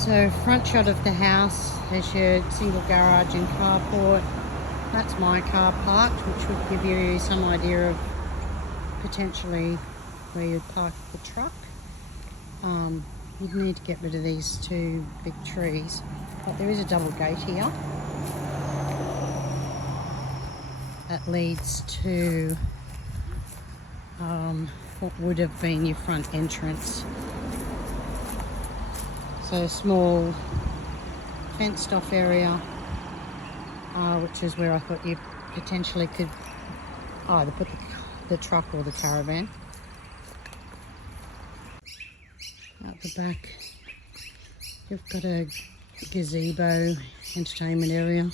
So front shot of the house, there's your single garage and carport. That's my car parked, which would give you some idea of potentially where you'd park the truck. You'd need to get rid of these two big trees, but there is a double gate here that leads to what would have been your front entrance. So a small fenced off area, which is where I thought you potentially could either put the truck or the caravan. Out the back, you've got a gazebo entertainment area.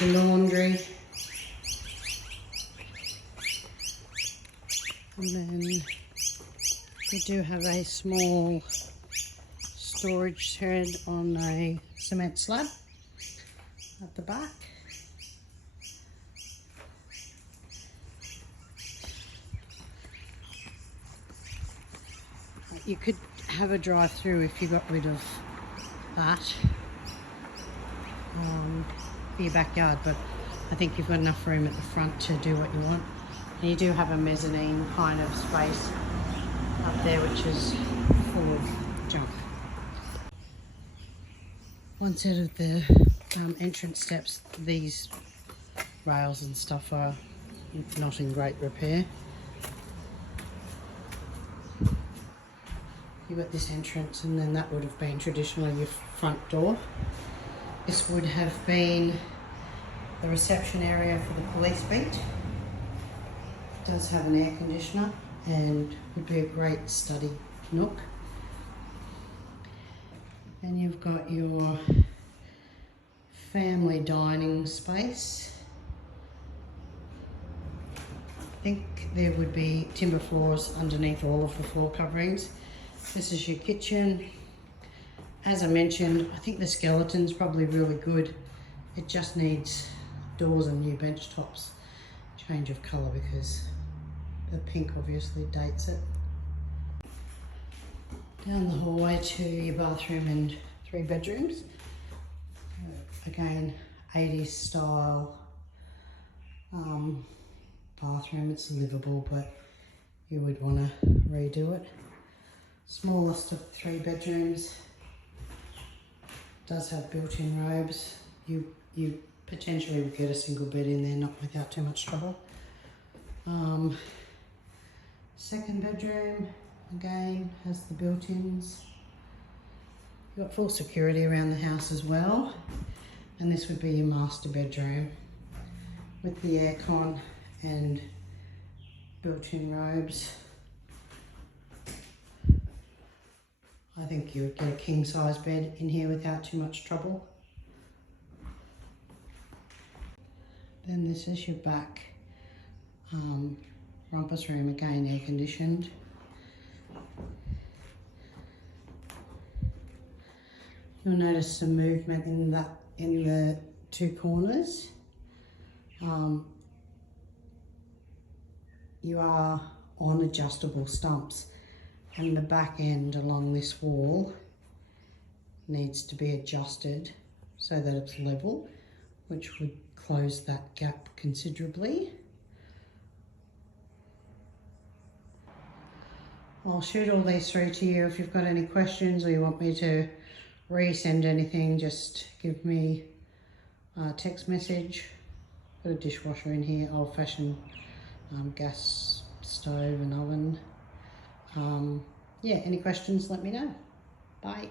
The laundry. And then we do have a small storage shed on a cement slab at the back. You could have a drive-through if you got rid of that for your backyard, but I think you've got enough room at the front to do what you want. And you do have a mezzanine kind of space up there, which is full of junk. One set of the entrance steps, these rails and stuff are not in great repair. You've got this entrance, and then that would have been traditionally your front door. This would have been the reception area for the police beat. It does have an air conditioner and would be a great study nook. And you've got your family dining space. I think there would be timber floors underneath all of the floor coverings. This is your kitchen. As I mentioned, I think the skeleton's probably really good. It just needs doors and new bench tops. Change of colour because the pink obviously dates it. Down the hallway to your bathroom and 3 bedrooms. Again, 80s style bathroom. It's livable, but you would want to redo it. Smallest of 3 bedrooms. Does have built-in robes. You potentially would get a single bed in there, not without too much trouble. Second bedroom, again, has the built-ins. You've got full security around the house as well. And this would be your master bedroom with the aircon and built-in robes. I think you would get a king-size bed in here without too much trouble. Then this is your back rumpus room, again air conditioned. You'll notice some movement in the 2 corners. You are on adjustable stumps, and the back end along this wall needs to be adjusted so that it's level, which would close that gap considerably. I'll shoot all these through to you. If you've got any questions or you want me to resend anything, just give me a text message. Got a dishwasher in here, old-fashioned gas stove and oven. Yeah, any questions, let me know. Bye.